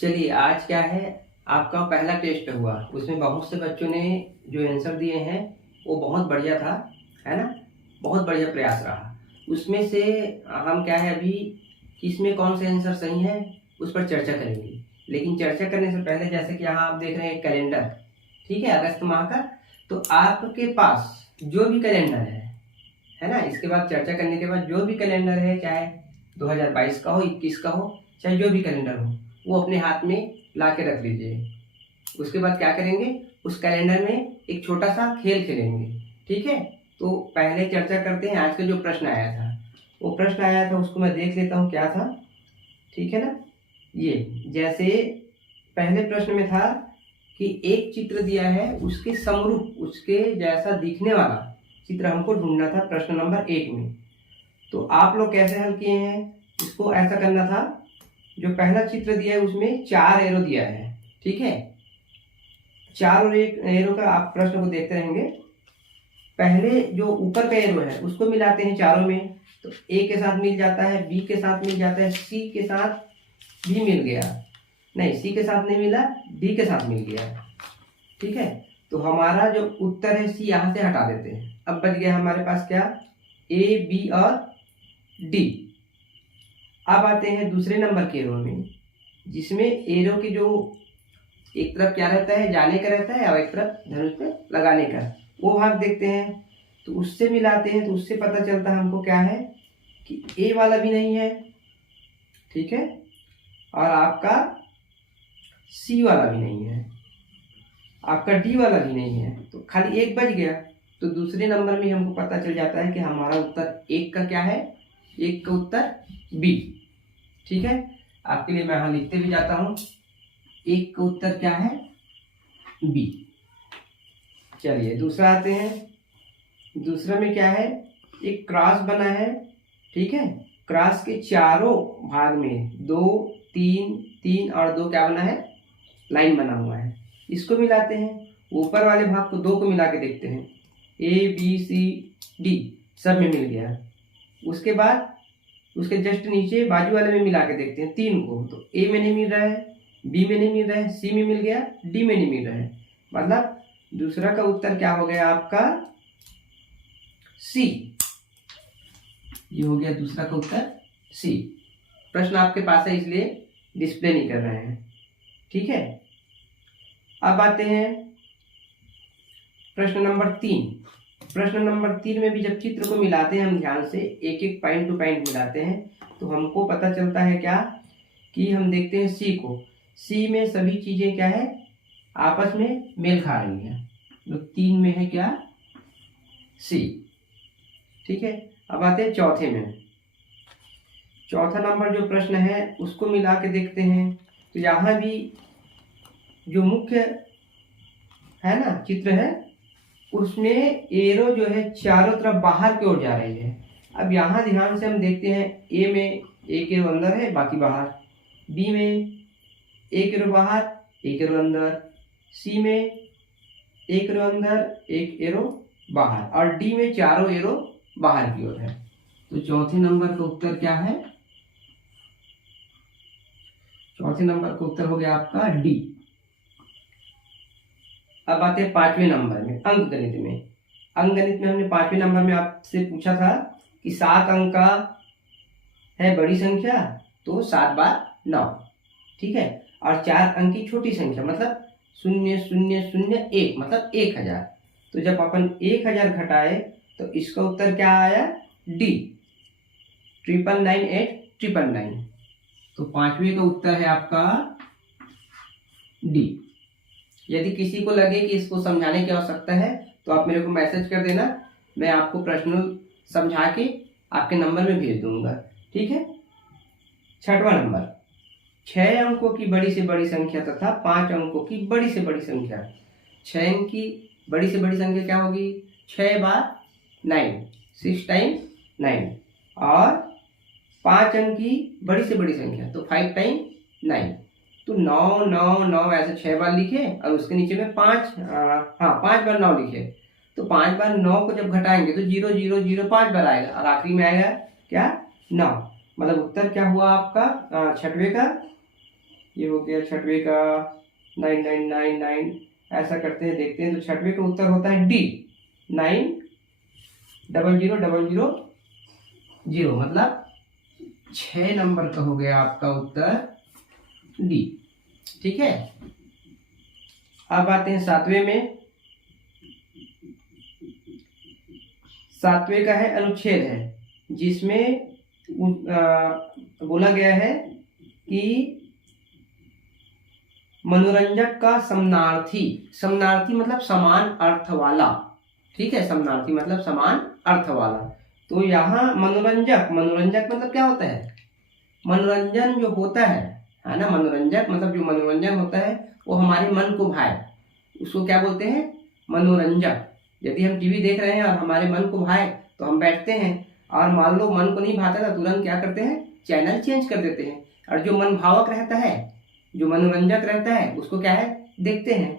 चलिए, आज क्या है, आपका पहला टेस्ट हुआ। उसमें बहुत से बच्चों ने जो आंसर दिए हैं वो बहुत बढ़िया था, है ना। बहुत बढ़िया प्रयास रहा। उसमें से हम क्या है अभी किसमें कौन से आंसर सही है उस पर चर्चा करेंगे। लेकिन चर्चा करने से पहले, जैसे कि यहाँ आप देख रहे हैं कैलेंडर, ठीक है, अगस्त माह का। तो आपके पास जो भी कैलेंडर है ना, इसके बाद चर्चा करने के बाद जो भी कैलेंडर है, चाहे 2022 का हो, 21 का हो, चाहे जो भी कैलेंडर हो, वो अपने हाथ में ला के रख लीजिए। उसके बाद क्या करेंगे, उस कैलेंडर में एक छोटा सा खेल खेलेंगे, ठीक है। तो पहले चर्चा करते हैं आज का जो प्रश्न आया था। वो प्रश्न आया था, उसको मैं देख लेता हूँ क्या था, ठीक है ना। ये जैसे पहले प्रश्न में था कि एक चित्र दिया है, उसके समरूप, उसके जैसा दिखने वाला चित्र हमको ढूंढना था, प्रश्न नंबर 1 में। तो आप लोग कैसे हल किए हैं, इसको ऐसा करना था, जो पहला चित्र दिया है उसमें 4 एरो दिया है, ठीक है। 4 और 1 एरो का आप प्रश्न को देखते रहेंगे। पहले जो ऊपर का एरो है उसको मिलाते हैं चारों में, तो ए के साथ मिल जाता है, बी के साथ मिल जाता है, सी के साथ भी मिल गया, नहीं सी के साथ नहीं मिला, डी के साथ मिल गया, ठीक है। तो हमारा जो उत्तर है सी यहाँ से हटा देते हैं। अब बच गया हमारे पास क्या, ए बी और डी। अब आते हैं दूसरे नंबर के एरो में, जिसमें एरो के जो एक तरफ क्या रहता है, जाने का रहता है, और एक तरफ धनुष पे लगाने का, वो भाग देखते हैं। तो उससे मिलाते हैं, तो उससे पता चलता है हमको क्या है कि ए वाला भी नहीं है, ठीक है, और आपका सी वाला भी नहीं है, आपका डी वाला भी नहीं है, तो खाली एक बच गया। तो दूसरे नंबर में हमको पता चल जाता है कि हमारा उत्तर एक का क्या है, एक का उत्तर बी, ठीक है। आपके लिए मैं यहाँ लिखते भी जाता हूँ, एक का उत्तर क्या है, बी। चलिए दूसरा आते हैं। दूसरा में क्या है, एक क्रॉस बना है, ठीक है। क्रॉस के चारों भाग में 2 3 3 और 2 क्या बना है, लाइन बना हुआ है। इसको मिलाते हैं, ऊपर वाले भाग को 2 को मिला के देखते हैं, ए बी सी डी सब में मिल गया। उसके बाद उसके जस्ट नीचे बाजू वाले में मिला के देखते हैं 3 को, तो ए में नहीं मिल रहा है, बी में नहीं मिल रहा है, सी में मिल गया, डी में नहीं मिल रहा है। मतलब दूसरा का उत्तर क्या हो गया आपका, सी। ये हो गया दूसरा का उत्तर सी। प्रश्न आपके पास है इसलिए डिस्प्ले नहीं कर रहे हैं, ठीक है। अब आते हैं प्रश्न नंबर 3। प्रश्न नंबर 3 में भी जब चित्र को मिलाते हैं हम ध्यान से, एक एक पॉइंट टू पॉइंट मिलाते हैं, तो हमको पता चलता है क्या कि हम देखते हैं सी को, सी में सभी चीजें क्या है, आपस में मेल खा रही हैं। तो 3 में है क्या, सी, ठीक है। अब आते हैं चौथे में। चौथा नंबर जो प्रश्न है उसको मिला के देखते हैं, तो यहाँ भी जो मुख्य है ना चित्र है, उसमें एरो जो है चारों तरफ बाहर की ओर जा रही है। अब यहाँ ध्यान से हम देखते हैं, ए में एक एरो अंदर है, बाकी बाहर, बी में एक एरो बाहर, एक एरो अंदर, सी में एक एरो अंदर, एक एरो बाहर, और डी में चारों एरो बाहर की ओर है। तो चौथे नंबर का उत्तर क्या है, चौथे नंबर का उत्तर हो गया आपका डी। अब आते हैं 5वें नंबर में, अंक गणित में। अंक गणित में हमने 5वें नंबर में आपसे पूछा था कि 7 अंक का है बड़ी संख्या, तो 7 बार 9, ठीक है, और 4 अंक की छोटी संख्या मतलब 0 0 0 1 मतलब 1000। तो जब अपन 1000 घटाए तो इसका उत्तर क्या आया, डी, 999 तो 5वें का उत्तर है आपका डी। यदि किसी को लगे कि इसको समझाने की आवश्यकता है तो आप मेरे को मैसेज कर देना, मैं आपको प्रश्न समझा के आपके नंबर में भेज दूंगा, ठीक है। 6वां नंबर, 6 अंकों की बड़ी से बड़ी संख्या तथा 5 अंकों की बड़ी से बड़ी संख्या। 6 अंक की बड़ी से बड़ी संख्या क्या होगी, 6 बार 9, 6 टाइम्स 9, और 5 अंक की बड़ी से बड़ी संख्या तो 5 टाइम्स 9, तो 9 9 9 ऐसे 6 बार लिखे, और उसके नीचे में 5 बार 9 लिखे। तो 5 बार 9 को जब घटाएंगे तो 0 0 0 5 बार आएगा, और आखिरी में आएगा क्या, 9। मतलब उत्तर क्या हुआ आपका 6वें का ये हो गया छठवें का 9999, ऐसा करते हैं देखते हैं। तो छठवें का उत्तर होता है डी 900000, मतलब 6 नंबर का हो गया आपका उत्तर डी। ठीक है, अब आते हैं सातवें में। सातवें का है अनुच्छेद है, जिसमें बोला गया है कि मनोरंजक का समानार्थी, समानार्थी मतलब समान अर्थ वाला। ठीक है, समानार्थी मतलब समान अर्थ वाला। तो यहाँ मनोरंजक, मनोरंजक मतलब क्या होता है? मनोरंजन जो होता है ना, मनोरंजक मतलब जो मनोरंजन होता है वो हमारे मन को भाए, उसको क्या बोलते हैं? मनोरंजक। यदि हम टीवी देख रहे हैं और हमारे मन को भाए तो हम बैठते हैं, और मान लो मन को नहीं भाता तो तुरंत क्या करते हैं? चैनल चेंज कर देते हैं। और जो मन भावक रहता है, जो मनोरंजक रहता है, उसको क्या है? देखते हैं।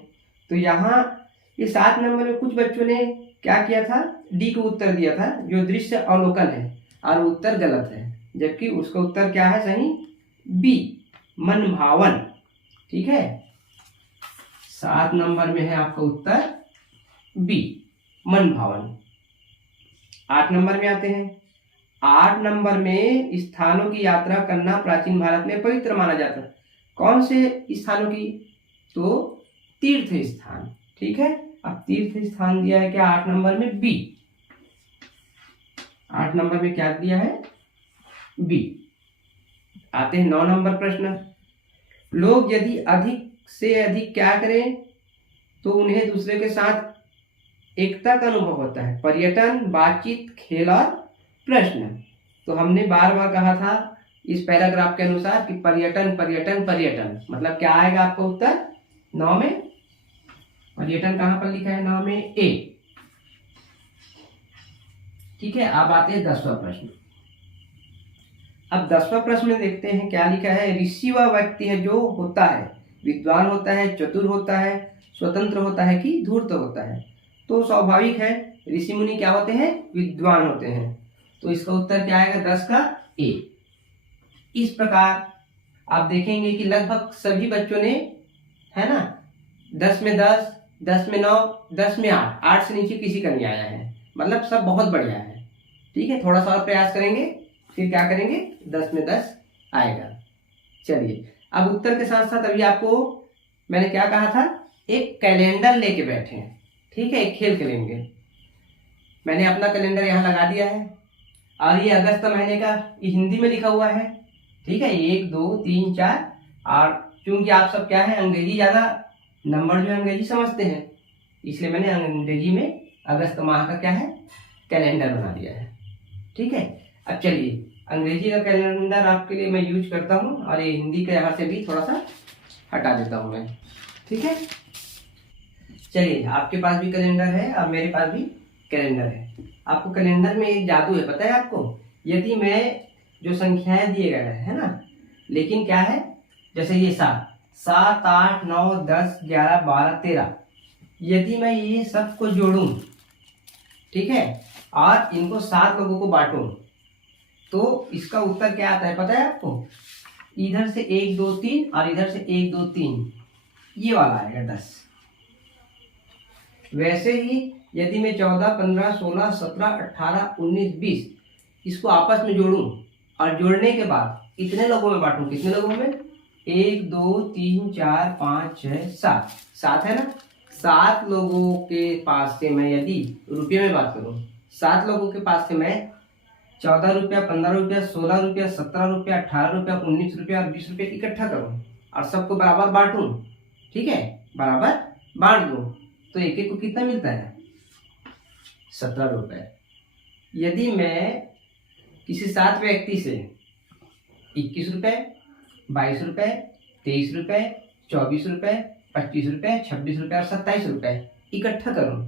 तो यहाँ ये 7 नंबर में कुछ बच्चों ने क्या किया था? डी को उत्तर दिया था, जो दृश्य अवलोकन है, और उत्तर गलत है। जबकि उसका उत्तर क्या है सही? बी, मन भावन। ठीक है, 7 नंबर में है आपका उत्तर बी, मन भावन। 8 नंबर में आते हैं। 8 नंबर में स्थानों की यात्रा करना प्राचीन भारत में पवित्र माना जाता है। कौन से स्थानों की? तो तीर्थ स्थान। ठीक है, अब तीर्थ स्थान दिया है क्या 8 नंबर में? बी। 8 नंबर में क्या दिया है? बी। आते हैं 9 नंबर प्रश्न। लोग यदि अधिक से अधिक क्या करें तो उन्हें दूसरे के साथ एकता का अनुभव होता है। पर्यटन, बातचीत, खेल और प्रश्न। तो हमने बार बार कहा था इस पैराग्राफ के अनुसार कि पर्यटन पर्यटन पर्यटन, मतलब क्या आएगा आपका उत्तर 9 में? पर्यटन कहां पर लिखा है? 9 में ए। ठीक है, अब आते हैं 10वां प्रश्न। अब 10वां प्रश्न में देखते हैं क्या लिखा है। ऋषि वह व्यक्ति है जो होता है विद्वान होता है, चतुर होता है, स्वतंत्र होता है कि धूर्त होता है? तो स्वाभाविक है, ऋषि मुनि क्या होते हैं? विद्वान होते हैं। तो इसका उत्तर क्या आएगा 10 का ए। इस प्रकार आप देखेंगे कि लगभग सभी बच्चों ने, है ना, 10 में 10, 10 में 9, 10 में 8, 8 से नीचे किसी का नहीं आया है, मतलब सब बहुत बढ़िया है। ठीक है, थोड़ा सा और प्रयास करेंगे फिर क्या करेंगे, 10 में 10 आएगा। चलिए, अब उत्तर के साथ साथ अभी आपको मैंने क्या कहा था, एक कैलेंडर लेके बैठे हैं। ठीक है, एक खेल खेलेंगे। मैंने अपना कैलेंडर यहाँ लगा दिया है, और ये अगस्त महीने का ये हिंदी में लिखा हुआ है। ठीक है, 1 2 3 4, और चूंकि आप सब क्या है अंग्रेजी ज़्यादा नंबर जो है अंग्रेजी समझते हैं, इसलिए मैंने अंग्रेजी में अगस्त माह का क्या है कैलेंडर बना दिया है। ठीक है, अब चलिए अंग्रेजी का कैलेंडर आपके लिए मैं यूज करता हूँ, और ये हिंदी का यहाँ से भी थोड़ा सा हटा देता हूँ मैं। ठीक है, चलिए आपके पास भी कैलेंडर है और मेरे पास भी कैलेंडर है। आपको कैलेंडर में एक जादू है, पता है आपको? यदि मैं जो संख्याएं दिए गए है ना, लेकिन क्या है, जैसे ये 7 8 9 10 11 12 13, यदि मैं ये सबको जोड़ूं, ठीक है, और इनको 7 लोगों को बांटूं, तो इसका उत्तर क्या आता है पता है आपको? इधर से 1 2 3 और इधर से 1 2 3, ये वाला आएगा 10। वैसे ही यदि मैं 14 15 16 17 18 19 20 इसको आपस में जोड़ूं, और जोड़ने के बाद इतने लोगों में बांटूं, कितने लोगों में? 1 2 3 4 5 6 7, 7 है ना। 7 लोगों के पास से मैं यदि रुपये में बात करूं, 7 लोगों के पास से मैं 14 रुपया, 15 रुपया, 16 रुपया, 17 रुपया, 18 रुपया, 19 रुपया और 20 रुपये इकट्ठा करूं और सबको बराबर बांटूं, ठीक है, बराबर बांट दूं, तो एक एक को कितना मिलता है? 17 रुपये। यदि मैं किसी 7 व्यक्ति से 21 रुपये, 22 रुपये, 23 रुपये, 24 रुपये, 25 रुपये, 26 रुपये और 27 रुपये इकट्ठा करूं,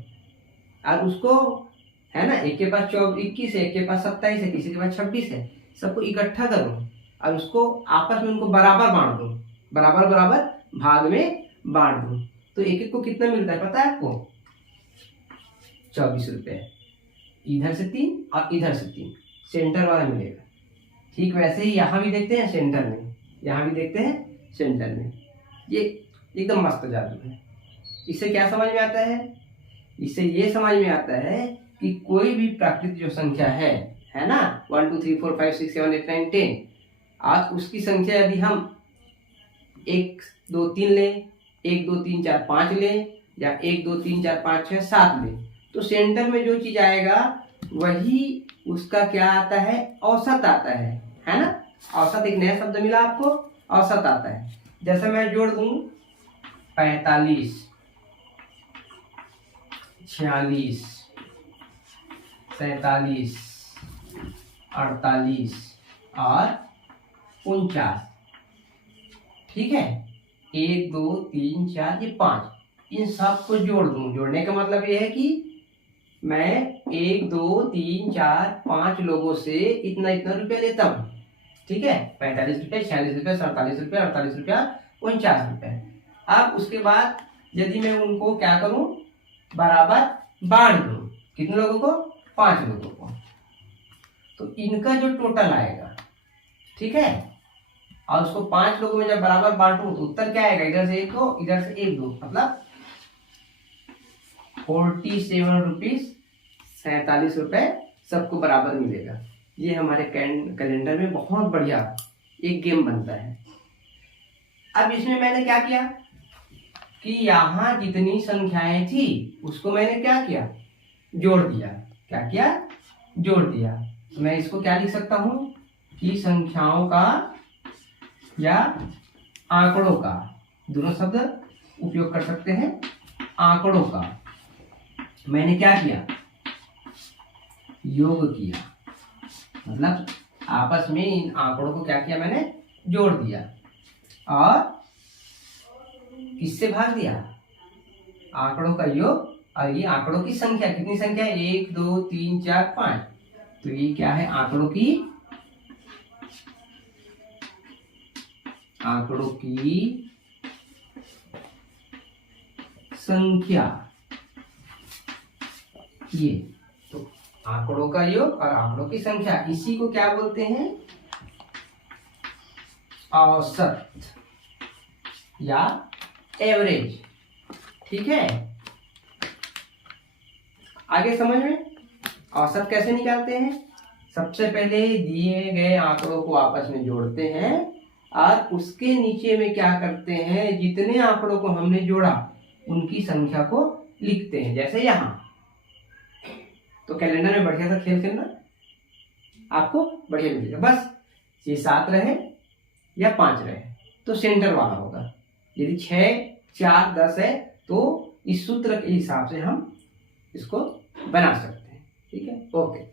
और उसको है ना, एक के पास 21 है, एक के पास 27 है, किसी के पास 26 है, सबको इकट्ठा करूं और उसको आपस में उनको बराबर बांट दूं, बराबर बराबर भाग में बांट दूं, तो एक एक को कितना मिलता है पता है आपको? 24 रुपये। इधर से 3 और इधर से 3, सेंटर वाला मिलेगा। ठीक वैसे ही यहाँ भी देखते हैं सेंटर में, यहाँ भी देखते हैं सेंटर में। ये एकदम मस्त जादू है। इससे क्या समझ में आता है? इससे ये समझ में आता है कि कोई भी प्राकृतिक जो संख्या है ना, 1 2 3 4 5 6 7 8 9 10, आज उसकी संख्या यदि हम 1 2 3 ले, 1 2 3 4 5 ले, या 1 2 3 4 5 6 7 ले, तो सेंटर में जो चीज आएगा वही उसका क्या आता है? औसत आता है ना। औसत एक नया शब्द मिला आपको, औसत आता है। जैसे मैं जोड़ दूं 45 46 47 48 और 49, ठीक है। 1 2 3 4 ये 5, इन सब को जोड़ दूं। जोड़ने का मतलब ये है कि मैं 1 2 3 4 5 लोगों से इतना इतना रुपया लेता हूँ, ठीक है। 45 रुपये, 46 रुपये, 47 रुपये, 48 रुपया, 49 रुपये। अब उसके बाद यदि मैं उनको क्या करूं? बराबर बांट दूं। कितने लोगों को? 5 लोगों को। तो इनका जो टोटल आएगा, ठीक है, और उसको 5 लोगों में जब बराबर बांटूं तो उत्तर क्या आएगा? इधर से 1 2, इधर से 1 2, मतलब 47 रुपीज 47 रुपये सबको बराबर मिलेगा। ये हमारे कैलेंडर में बहुत बढ़िया एक गेम बनता है। अब इसमें मैंने क्या किया कि यहाँ जितनी संख्याएं थी उसको मैंने क्या किया? जोड़ दिया। क्या किया? जोड़ दिया। तो मैं इसको क्या लिख सकता हूं कि संख्याओं का या आंकड़ों का, दोनों शब्द उपयोग कर सकते हैं। आंकड़ों का मैंने क्या किया? योग किया। मतलब आपस में इन आंकड़ों को क्या किया? मैंने जोड़ दिया और किससे भाग दिया? आंकड़ों का योग। और ये आंकड़ों की संख्या, कितनी संख्या है? 1 2 3 4 5। तो ये क्या है? आंकड़ों की संख्या। ये तो आंकड़ों का योग और आंकड़ों की संख्या, इसी को क्या बोलते हैं? औसत या एवरेज, ठीक है। आगे समझ में औसत कैसे निकालते हैं? सबसे पहले दिए गए आंकड़ों को आपस में जोड़ते हैं और उसके नीचे में क्या करते हैं? जितने आंकड़ों को हमने जोड़ा उनकी संख्या को लिखते हैं। जैसे यहां तो कैलेंडर में बढ़िया सा खेल खेलना, आपको बढ़िया मिलेगा। बस ये 7 रहे या 5 रहे तो सेंटर वाला होगा। यदि 6 4 10 है तो इस सूत्र के हिसाब से हम इसको बना सकते हैं, ठीक है। ओके।